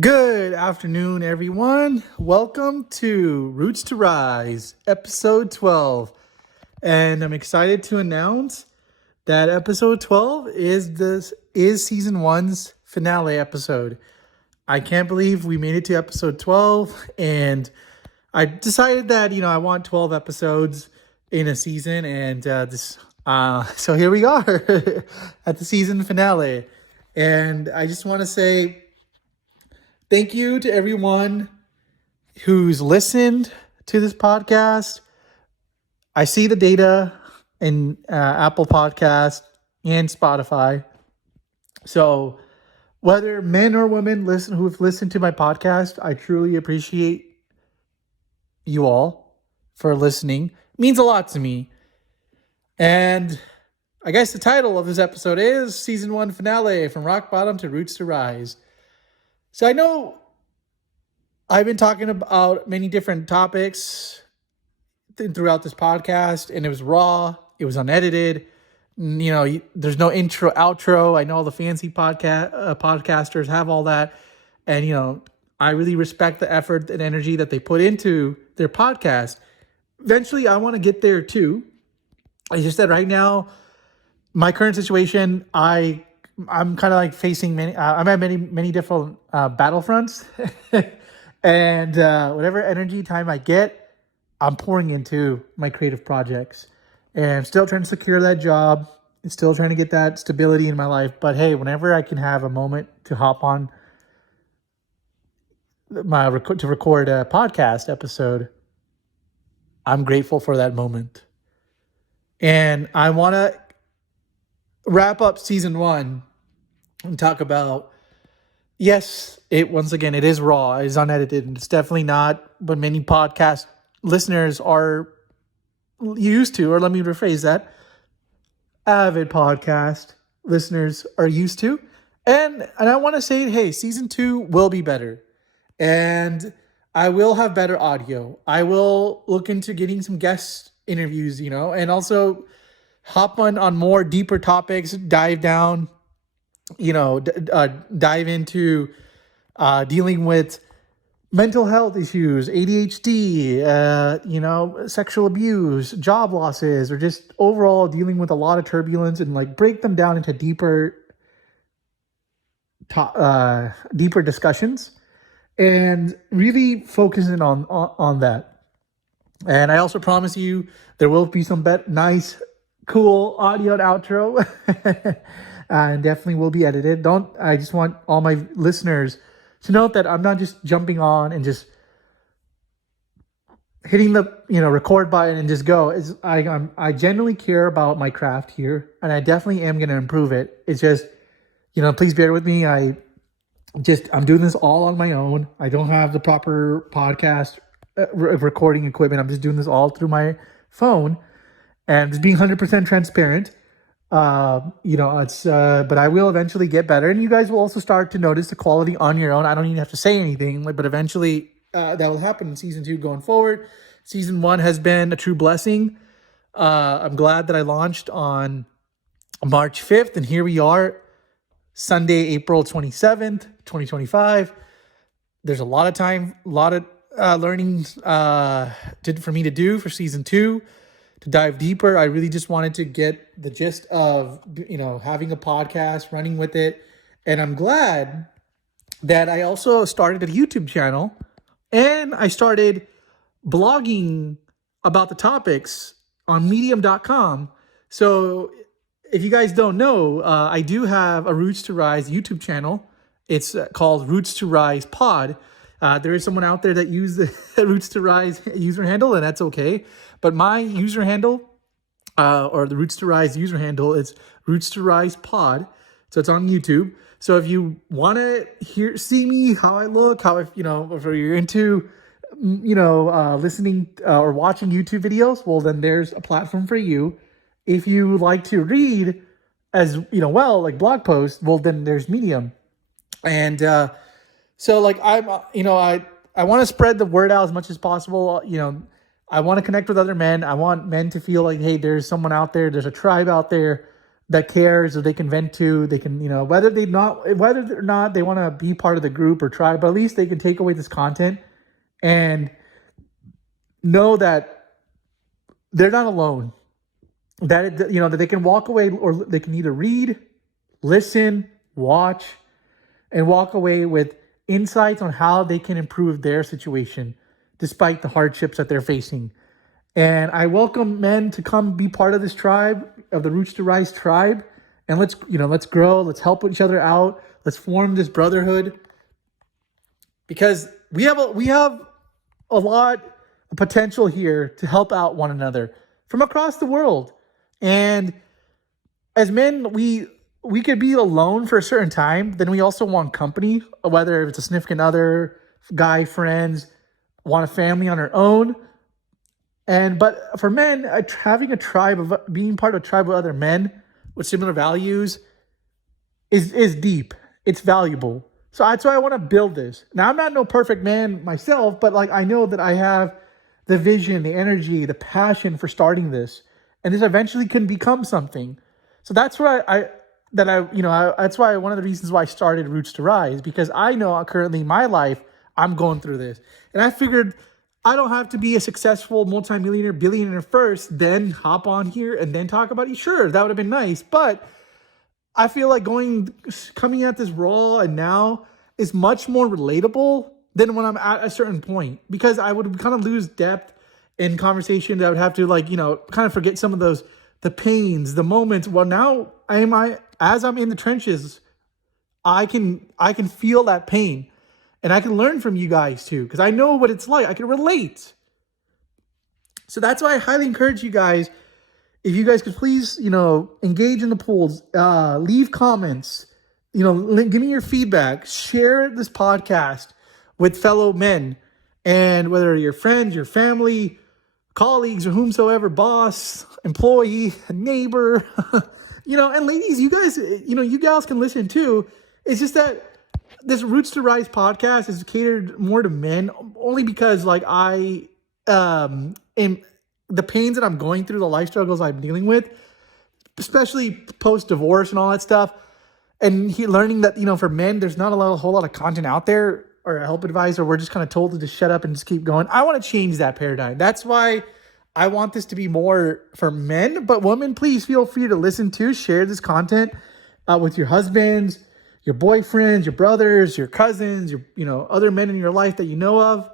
Good afternoon, everyone. Welcome to Roots to Rise, episode 12. And I'm excited to announce that episode 12 is season 1's finale episode. I can't believe we made it to episode 12, and I decided that, I want 12 episodes in a season, and so here we are at the season finale. And I just want to say thank you to everyone who's listened to this podcast. I see the data in Apple Podcast and Spotify. So whether men or women who've listened to my podcast, I truly appreciate you all for listening. It means a lot to me. And I guess the title of this episode is Season 1 Finale, From Rock Bottom to Roots to Rise. So I know I've been talking about many different topics throughout this podcast, and it was raw, it was unedited. There's no intro, outro. I know all the fancy podcasters have all that, and I really respect the effort and energy that they put into their podcast. Eventually, I want to get there too. I just said right now, my current situation, I'm kind of like facing many. I'm at many different battlefronts, and whatever energy time I get, I'm pouring into my creative projects, and I'm still trying to secure that job. I'm still trying to get that stability in my life. But hey, whenever I can have a moment to hop on to record a podcast episode, I'm grateful for that moment. And I want to wrap up season 1 and talk about, yes, it is raw, it is unedited, and it's definitely not what many podcast listeners are used to, or let me rephrase that, avid podcast listeners are used to. And I want to say, hey, season 2 will be better. And I will have better audio. I will look into getting some guest interviews, and also hop on more deeper topics, dive down, dive into dealing with mental health issues, ADHD, sexual abuse, job losses, or just overall dealing with a lot of turbulence, and break them down into deeper discussions, and really focusing on that. And I also promise you there will be some nice, cool audio and outro, and definitely will be edited. I just want all my listeners to note that I'm not just jumping on and just hitting the record button and just go. I genuinely care about my craft here, and I definitely am going to improve it. It's just, please bear with me. I'm doing this all on my own. I don't have the proper podcast recording equipment. I'm just doing this all through my phone, and just being 100% transparent. But I will eventually get better, and you guys will also start to notice the quality on your own. I don't even have to say anything, but eventually that will happen in season 2 going forward. Season 1 has been a true blessing. I'm glad that I launched on March 5th, and here we are, Sunday, April 27th, 2025. There's a lot of time, a lot of learning for me to do for season 2. To dive deeper, I really just wanted to get the gist of, having a podcast, running with it. And I'm glad that I also started a YouTube channel, and I started blogging about the topics on medium.com. So if you guys don't know, I do have a Roots to Rise YouTube channel. It's called Roots to Rise Pod. There is someone out there that used the Roots to Rise user handle, and that's okay. But my user handle, or the Roots to Rise user handle, is Roots to Rise Pod. So it's on YouTube. So if you want to see me, how I look, if you're into, listening or watching YouTube videos, well, then there's a platform for you. If you like to read like blog posts, well, then there's Medium. And so I want to spread the word out as much as possible. I want to connect with other men. I want men to feel like, hey, there's someone out there. There's a tribe out there that cares, or they can vent to. They can, whether or not they want to be part of the group or tribe, but at least they can take away this content and know that they're not alone. That they can walk away, or they can either read, listen, watch, and walk away with insights on how they can improve their situation despite the hardships that they're facing. And I welcome men to come be part of this tribe, of the Roots to Rise tribe. And let's grow, let's help each other out. Let's form this brotherhood, because we have a lot of potential here to help out one another from across the world. And as men, we could be alone for a certain time. Then we also want company, whether it's a significant other, guy friends, want a family on our own. But for men, having a tribe, being part of a tribe of other men with similar values is deep. It's valuable. So that's why I want to build this. Now, I'm not no perfect man myself, but I know that I have the vision, the energy, the passion for starting this, and this eventually can become something. So that's why that's why one of the reasons why I started Roots to Rise, because I know currently in my life I'm going through this, and I figured I don't have to be a successful multimillionaire, billionaire first, then hop on here and then talk about it. Sure, that would have been nice, but I feel like coming at this raw and now is much more relatable than when I'm at a certain point, because I would kind of lose depth in conversation. That I would have to kind of forget some of the pains, the moments. Well, now as I'm in the trenches, I can feel that pain, and I can learn from you guys too, because I know what it's like. I can relate. So that's why I highly encourage you guys, if you guys could please, engage in the polls, leave comments, give me your feedback, share this podcast with fellow men, and whether your friends, your family, colleagues, or whomsoever, boss, employee, neighbor, and ladies, you guys, you gals can listen too. It's just that this Roots to Rise podcast is catered more to men, only because I am the pains that I'm going through, the life struggles I'm dealing with, especially post-divorce and all that stuff. And learning that, for men, there's not a whole lot of content out there, or a help advice, or we're just kind of told to just shut up and just keep going. I want to change that paradigm. That's why I want this to be more for men, but women, please feel free to listen to, share this content with your husbands, your boyfriends, your brothers, your cousins, your, other men in your life that you know of,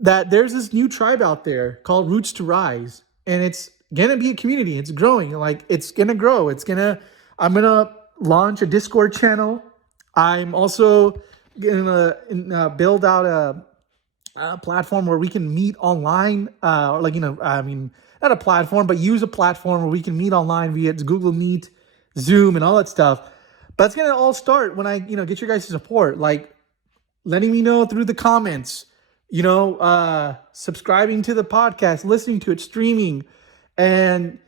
that there's this new tribe out there called Roots to Rise, and it's going to be a community. It's growing. It's going to grow. I'm going to launch a Discord channel. I'm also going to build out a platform where we can meet online, not a platform, but use a platform where we can meet online via Google Meet, Zoom, and all that stuff. But it's going to all start when I, get your guys' support, letting me know through the comments, subscribing to the podcast, listening to it, streaming, and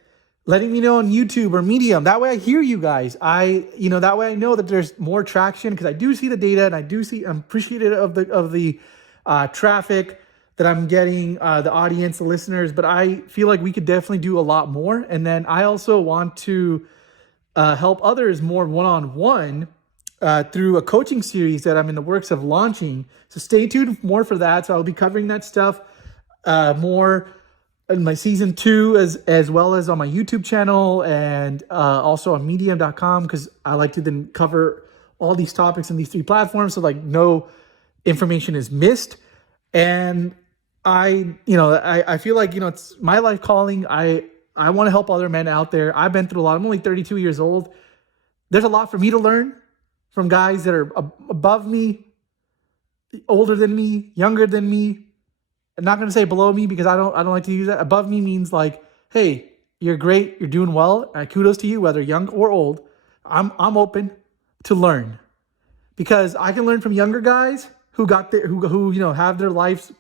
letting me know on YouTube or Medium. That way I hear you guys. That way I know that there's more traction, because I do see the data, and I'm appreciative of the traffic that I'm getting, the audience, the listeners, but I feel like we could definitely do a lot more. And then I also want to help others more one-on-one through a coaching series that I'm in the works of launching. So stay tuned more for that. So I'll be covering that stuff more in my season 2, as well as on my YouTube channel, and also on medium.com, because I like to then cover all these topics in these 3 platforms, so no information is missed. And I feel like, it's my life calling. I want to help other men out there. I've been through a lot. I'm only 32 years old. There's a lot for me to learn from guys that are above me, older than me, younger than me. I'm not going to say below me, because I don't like to use that. Above me means hey, you're great, you're doing well, and kudos to you, whether young or old. I'm open to learn, because I can learn from younger guys who have their lives,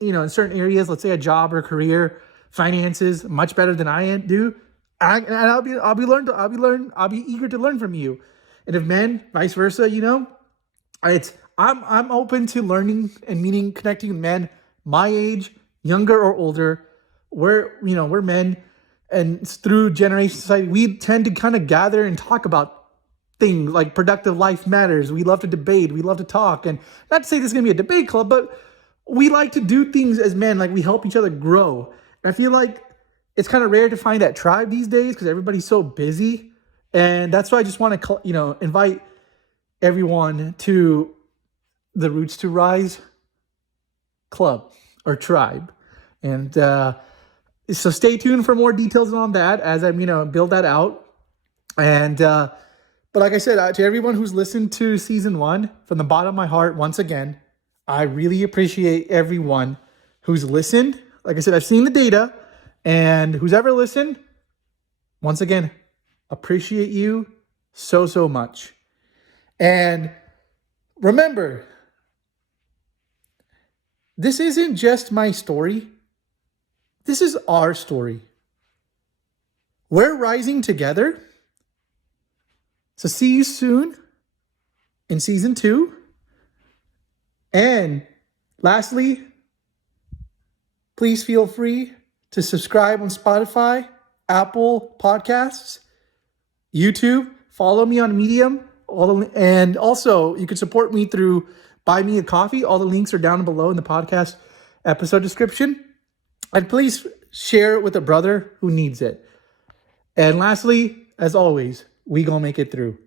in certain areas, let's say a job or career, finances, much better than I do. I'll be eager to learn from you. And if men, vice versa, I'm open to learning and connecting with men my age, younger or older. We're men, and through Generation Society, we tend to kind of gather and talk about things like productive life matters. We love to debate. We love to talk. And not to say this is going to be a debate club, but we like to do things as men. Like we help each other grow. And I feel like it's kind of rare to find that tribe these days because everybody's so busy. And that's why I just want to, invite everyone to the Roots to Rise club or tribe. And so stay tuned for more details on that as I, build that out. And, but like I said, to everyone who's listened to season 1, from the bottom of my heart, once again, I really appreciate everyone who's listened. Like I said, I've seen the data, and who's ever listened, once again, appreciate you so, so much. And remember, this isn't just my story. This is our story. We're rising together. So see you soon in season 2. And lastly, please feel free to subscribe on Spotify, Apple Podcasts, YouTube. Follow me on Medium. And also, you can support me through Buy Me a Coffee. All the links are down below in the podcast episode description. And please share it with a brother who needs it. And lastly, as always, we gonna make it through.